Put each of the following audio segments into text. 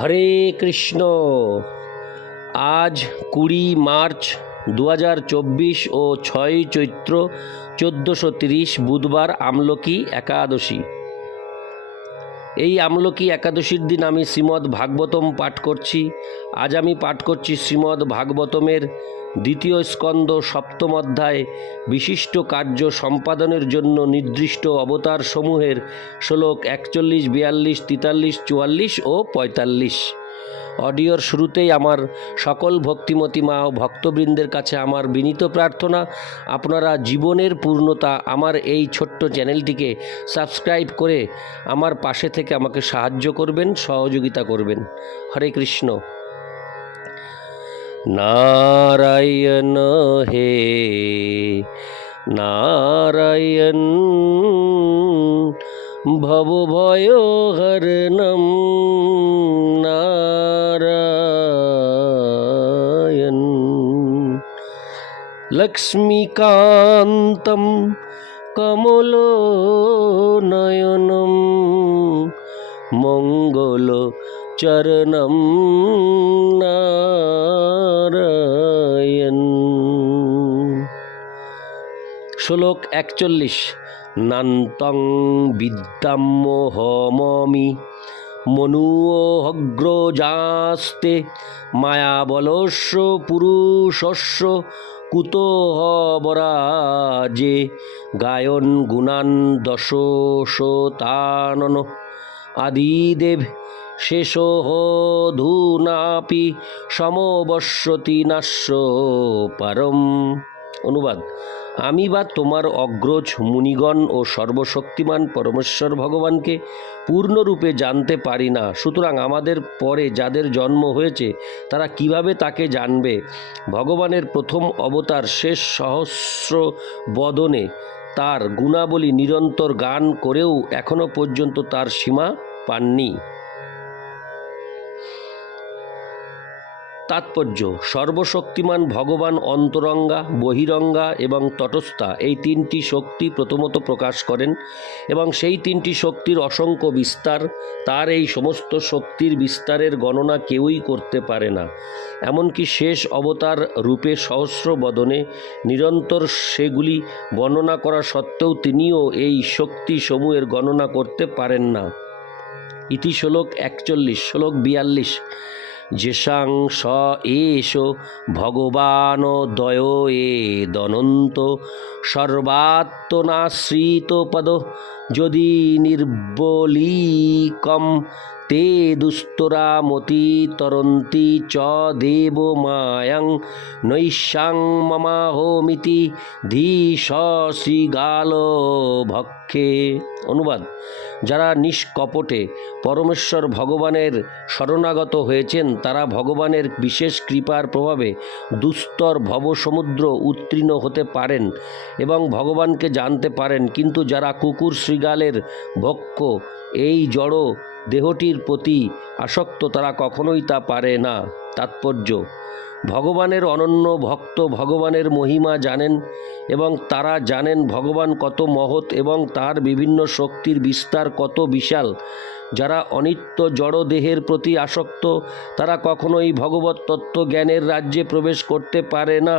হরে কৃষ্ণ। আজ কুড়ি মার্চ দু হাজার চব্বিশ ও ছয় চৈত্র চোদ্দোশো তিরিশ বুধবার আমলকি একাদশী। এই আমলকি একাদশীর দিন আমি শ্রীমদ ভাগবতম পাঠ করছি। আজ আমি পাঠ করছি শ্রীমদ ভাগবতমের দ্বিতীয় স্কন্দ সপ্তম অধ্যায় বিশিষ্ট কার্য সম্পাদনের জন্য নির্দিষ্ট অবতার সমূহের শ্লোক একচল্লিশ, বিয়াল্লিশ, তেতাল্লিশ, চুয়াল্লিশ ও পঁয়তাল্লিশ। অডিওর শুরুতেই আমার সকল ভক্তিমতী মা ও ভক্তবৃন্দের কাছে আমার বিনীত প্রার্থনা, আপনারা জীবনের পূর্ণতা আমার এই ছোট্ট চ্যানেলটিকে সাবস্ক্রাইব করে আমার পাশে থেকে আমাকে সাহায্য করবেন, সহযোগিতা করবেন। হরে কৃষ্ণ। নারায়ণ হে, নারায়ণ ভবভয় হরণম লক্ষ্মীকান্তম কমলোনয়নম মঙ্গল চরণম শ্লোক একচল্লিশ নান্তং বিদ্যাম্মহমমি মনুহগ্রজাস্তে মায়াবলস্য পুরুষস্য কুতোহ যে গায়ন গুণান দশোশতানন আদিদেব শেষ ধূনাপি সমবশ্যতি নাস্য পারম। অনুবাদ আমি বা তোমার অগ্রজ মুনিগণ ও সর্বশক্তিমান পরমেশ্বর ভগবানকে পূর্ণরূপে জানতে পারি না। সুতরাং আমাদের পরে যাদের জন্ম হয়েছে, তারা কীভাবে তাকে জানবে? ভগবানের প্রথম অবতার শেষ সহস্র বদনে তার গুণাবলী নিরন্তর গান করেও এখনও পর্যন্ত তার সীমা পাননি। তাৎপর্য, সর্বশক্তিমান ভগবান অন্তরঙ্গা, বহিরঙ্গা এবং তটস্থা এই তিনটি শক্তি প্রথমত প্রকাশ করেন এবং সেই তিনটি শক্তির অসংখ্য বিস্তার, তার এই সমস্ত শক্তির বিস্তারের গণনা কেউই করতে পারে না। এমনকি শেষ অবতার রূপে সহস্র বদনে নিরন্তর সেগুলি বর্ণনা করা সত্ত্বেও তিনিও এই শক্তি সমূহের গণনা করতে পারেন না। ইতি শ্লোক একচল্লিশ, শ্লোক বিয়াল্লিশ। যেসাং স এষ ভগবান দয় এ দনন্ত। সর্বাত্মনাশ্রিত পদ যদি নির্বলীকম তে দুস্তরামতি তরন্তি চ দেব মায়াং নৈশাং মমাহমিতি ধীশ শ্রীগাল ভক্ষে অনুবাদ যারা নিষ্কপটে পরমেশ্বর ভগবানের শরণাগত হয়েছেন, তারা ভগবানের বিশেষ কৃপার প্রভাবে দুস্তর ভবসমুদ্র উত্তীর্ণ হতে পারেন এবং ভগবানকে জানতে পারেন। কিন্তু যারা কুকুর শৃগালের ভক্ষ, এই জড় দেহটির প্রতি আসক্ত তারা কখনোই তা পারে না। তাৎপর্য, ভগবানের অনন্য ভক্ত ভগবানের মহিমা জানেন এবং তারা জানেন ভগবান কত মহৎ এবং তার বিভিন্ন শক্তির বিস্তার কত বিশাল। যারা অনিত্য জড় দেহের প্রতি আসক্ত, তারা কখনোই ভগবত তত্ত্ব জ্ঞানের রাজ্যে প্রবেশ করতে পারে না।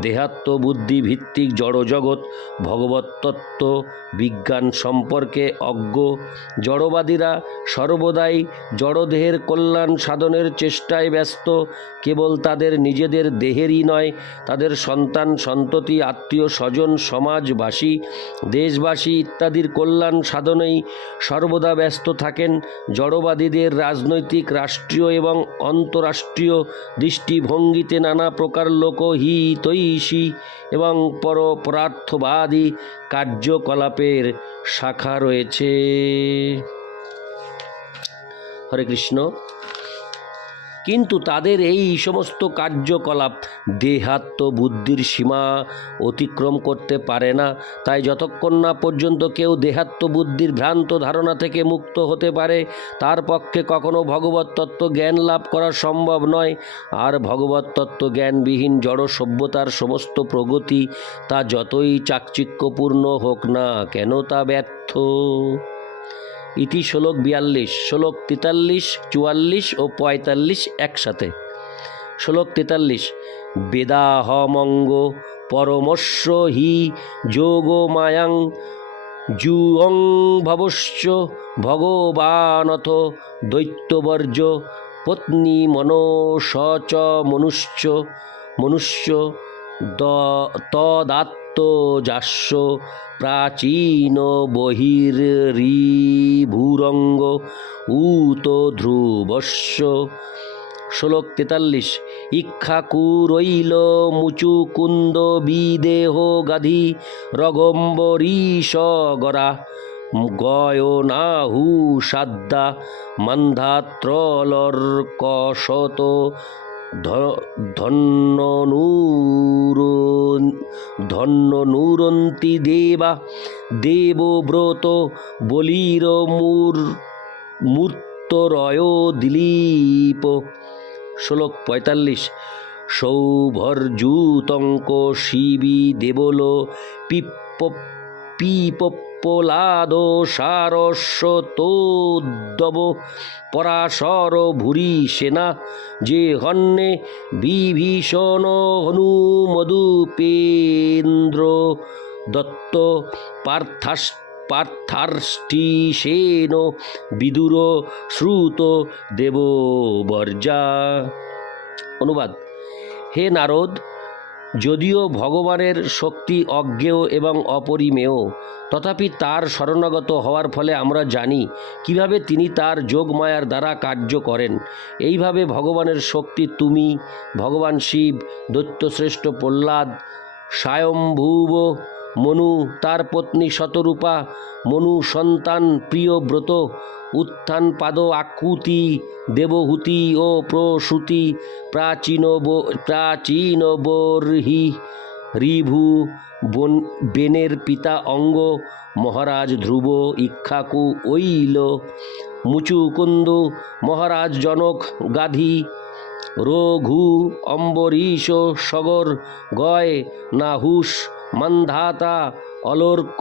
দেহাত্ম বুদ্ধি ভিত্তিক জড় জগৎ, ভগবত তত্ত্ব বিজ্ঞান সম্পর্কে অজ্ঞ। জড়বাদীরা সর্বদাই জড়দেহের কল্যাণ সাধনের চেষ্টায় ব্যস্ত। কেবল তাদের নিজেদের দেহেরই নয়, তাদের সন্তান, সন্ততি, আত্মীয়, স্বজন, সমাজবাসী, দেশবাসী ইত্যাদির কল্যাণ সাধনেই সর্বদা ব্যস্ত থাকেন জড়বাদীদের রাজনৈতিক, রাষ্ট্রীয় এবং অন্তরাষ্ট্রীয় দৃষ্টিভঙ্গিতে নানা প্রকার লোকহিতৈষী এবং পরপরার্থবাদী কার্যকলাপের শাখা রয়েছে। হরে কৃষ্ণ। কিন্তু তাদের এই সমস্ত কার্যকলাপ দেহাত্ম বুদ্ধির সীমা অতিক্রম করতে পারে না। তাই যতক্ষণ না পর্যন্ত কেউ দেহাত্ম বুদ্ধির ভ্রান্ত ধারণা থেকে মুক্ত হতে পারে, তার পক্ষে কখনো ভগবত তত্ত্ব জ্ঞান লাভ করা সম্ভব নয়। আর ভগবত তত্ত্ব জ্ঞানবিহীন জড় সভ্যতার সমস্ত প্রগতি তা যতই চাকচিক্যপূর্ণ হোক না কেন তা ব্যর্থ। ইতি শ্লোক বিয়াল্লিশ, শ্লোক তেতাল্লিশ, চুয়াল্লিশ ও পঁয়তাল্লিশ একসাথে। শ্লোক তেতাল্লিশ, বেদাহমঙ্গ পরমস্য হি যোগ মায়াং জুয়ং ভবশ্চ ভগবানথ দৈত্যবর্জ পত্নী মনস চ মনুষ্য মনুষ্য দ তদাত্মজাস্য প্রাচীন বহির্ভূরঙ্গ উত ধ্রুবস্য। শ্লোক তেতাল্লিশ, ইক্ষাকুরৈল মুচুকুন্দ বিদেহ গাধি রগম্বরীশ গরা গয়নাহু সাদ্দা মন্ধাত্রলর্কশত ধন্যনূর ধন্যনূরন্তি দেবা দেবব্রত বলির মূর মূর্তরয় দিলীপ। শ্লোক পঁয়তাল্লিশ সৌভর্যুতঙ্ক শিবি দেবল পিপ্প পিপপ্পলাদ সারস্বতোদ্দব পরাশর ভুরি সেনা যে হন্যে বিভীষণ হনুমদুপেন্দ্র দত্ত পার্থাস পার্থার্ষ্টিসেন বিদুর শ্রুত দেববর্জা। অনুবাদ। হে নারদ যদিও ভগবানের শক্তি অজ্ঞেয় এবং অপরিমেয়, তথাপি তার শরণাগত হওয়ার ফলে আমরা জানি কীভাবে তিনি তার যোগমায়ার দ্বারা কার্য করেন। এইভাবে ভগবানের শক্তি তুমি, ভগবান শিব, দৈত্যশ্রেষ্ঠ প্রহ্লাদ, স্বয়ম্ভুব, মনু, তার পত্নী শতরূপা, মনু সন্তান প্রিয়ব্রত উত্থান পাদ আকুতি দেবহূতি ও প্রসূতি প্রাচীন প্রাচীন বর্হি রিভু বন বেনের পিতা অঙ্গ মহারাজ ধ্রুব ইক্ষাকু ঐল মুচুকুন্দু মহারাজ জনক গাধি রঘু অম্বরীশ সগর গয় নাহুস মন্ধাতা অলর্ক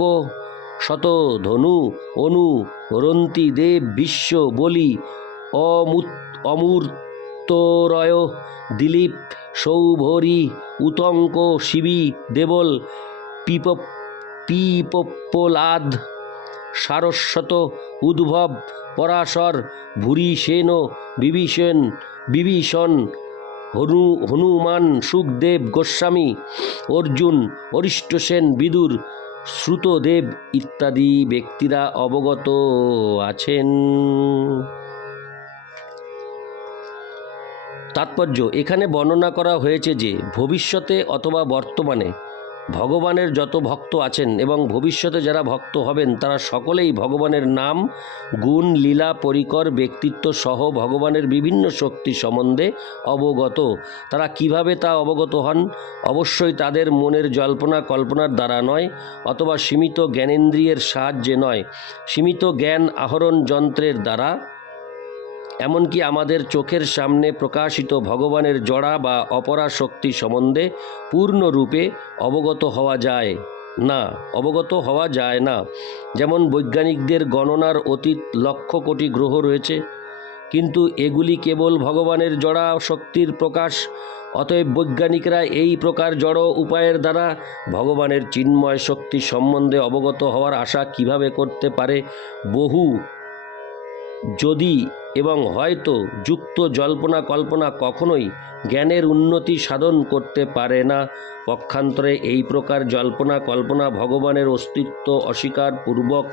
শত ধনু অনু রন্তি দেব বিশ্ব বলি অমূত অমূর্তরয় দিলীপ সৌভরী উতঙ্ক শিবি দেবল পিপ পিপপ্পলাদ সারস্বত উদ্ভব পরাশর ভূরিসেন বিভীষণ বিভীষণ হনু হনুমান সুখদেব গোস্বামী অর্জুন অরিষ্টসেন বিদুর শ্রুতদেব ইত্যাদি ব্যক্তিরা অবগত আছেন। তাৎপর্য এখানে বর্ণনা করা হয়েছে যে ভবিষ্যতে অথবা বর্তমানে ভগবানের যত ভক্ত আছেন এবং ভবিষ্যতে যারা ভক্ত হবেন, তারা সকলেই ভগবানের নাম, গুণ, লীলা, পরিকর, ব্যক্তিত্ব সহ ভগবানের বিভিন্ন শক্তি সম্বন্ধে অবগত। তারা কীভাবে তা অবগত হন? অবশ্যই তাদের মনের জল্পনা কল্পনার দ্বারা নয়, অথবা সীমিত জ্ঞানেন্দ্রিয়ের সাহায্যে নয়। সীমিত জ্ঞান আহরণ যন্ত্রের দ্বারা এমনকি আমাদের চোখের সামনে প্রকাশিত ভগবানের জড়া বা অপরা শক্তি সম্বন্ধে পূর্ণরূপে অবগত হওয়া যায় না, অবগত হওয়া যায় না। যেমন বৈজ্ঞানিকদের গণনার অতীত লক্ষ কোটি গ্রহ রয়েছে, কিন্তু এগুলি কেবল ভগবানের জড়া শক্তির প্রকাশ, অতএব বৈজ্ঞানিকরা এই প্রকার জড় উপায়ের দ্বারা ভগবানের চিন্ময় শক্তি সম্বন্ধে অবগত হওয়ার আশা কীভাবে করতে পারে বহু যদি এবং হয়তো যুক্ত জল্পনা কল্পনা কখনোই জ্ঞানের উন্নতি সাধন করতে পারে না, পক্ষান্তরে এই প্রকার জল্পনা কল্পনা ভগবানের অস্তিত্ব অস্বীকার পূর্বক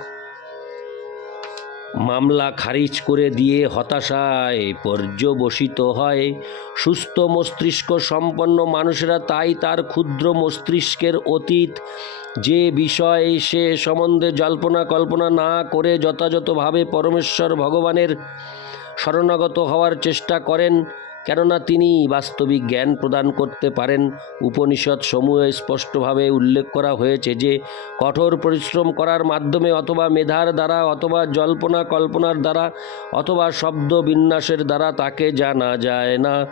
মামলা খারিজ করে দিয়ে হতাশায় পর্যবসিত হয়। সুস্থ মস্তিষ্ক সম্পন্ন মানুষেরা তাই তার ক্ষুদ্র মস্তিষ্কের অতীত যে বিষয়ে সে সম্বন্ধে জল্পনা কল্পনা না করে যথাযথভাবে পরমেশ্বর ভগবানের শরণাগত হওয়ার চেষ্টা করেন কেননা তিনি বাস্তবিক জ্ঞান প্রদান করতে পারেন। উপনিষদ সমূহে স্পষ্টভাবে উল্লেখ করা হয়েছে যে, কঠোর পরিশ্রম করার মাধ্যমে অথবা মেধার দ্বারা অথবা জল্পনা কল্পনার দ্বারা অথবা শব্দ বিন্যাসের দ্বারা তাকে জানা যায় না।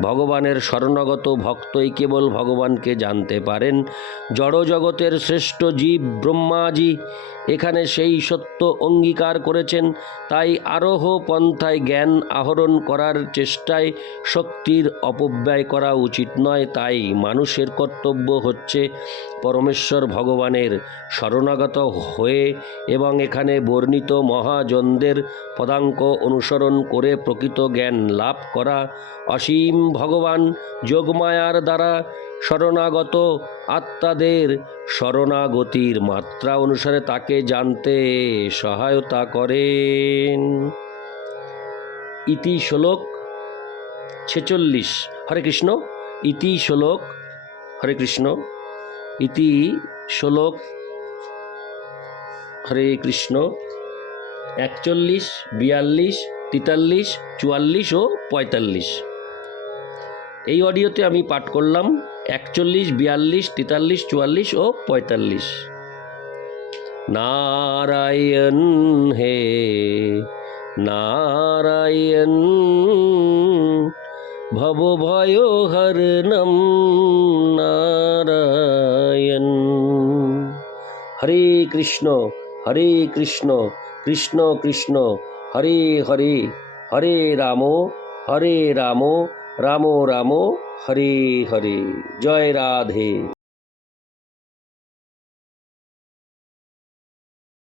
ভগবানের শরণাগত ভক্তই কেবল ভগবানকে জানতে পারেন। জড় জগতের শ্রেষ্ঠ জীব ব্রহ্মাজি এখানে সেই সত্য অঙ্গীকার করেছেন। তাই আরোহ পন্থায় জ্ঞান আহরণ করার চেষ্টায় শক্তির অপব্যয় করা উচিত নয়, তাই মানুষের কর্তব্য হচ্ছে পরমেশ্বর ভগবানের শরণাগত হয়ে এবং এখানে বর্ণিত মহাজনদের পদাঙ্ক অনুসরণ করে প্রকৃত জ্ঞান লাভ করা। অসীম ভগবান যোগমায়ার দ্বারা শরণাগত আত্মাদের শরণাগতির মাত্রা অনুসারে তাকে জানতে সহায়তা করেন। ইতি শ্লোক ছেচল্লিশ। হরে কৃষ্ণ, ইতি শ্লোক, হরে কৃষ্ণ, ইতি শ্লোক, হরে কৃষ্ণ, একচল্লিশ, বিয়াল্লিশ, তেতাল্লিশ, চুয়াল্লিশ ও পঁয়তাল্লিশ। এই অডিওতে আমি পাঠ করলাম একচল্লিশ, বিয়াল্লিশ, তেতাল্লিশ, চুয়াল্লিশ ও পঁয়তাল্লিশ। নারায়ণ হে নারায়ণ, ভব ভয় হরণম নারায়ণ। হরে কৃষ্ণ হরে কৃষ্ণ কৃষ্ণ কৃষ্ণ, হরে হরে হরে রাম হরে রাম রাম রাম, হরে হরে। জয় রাধে।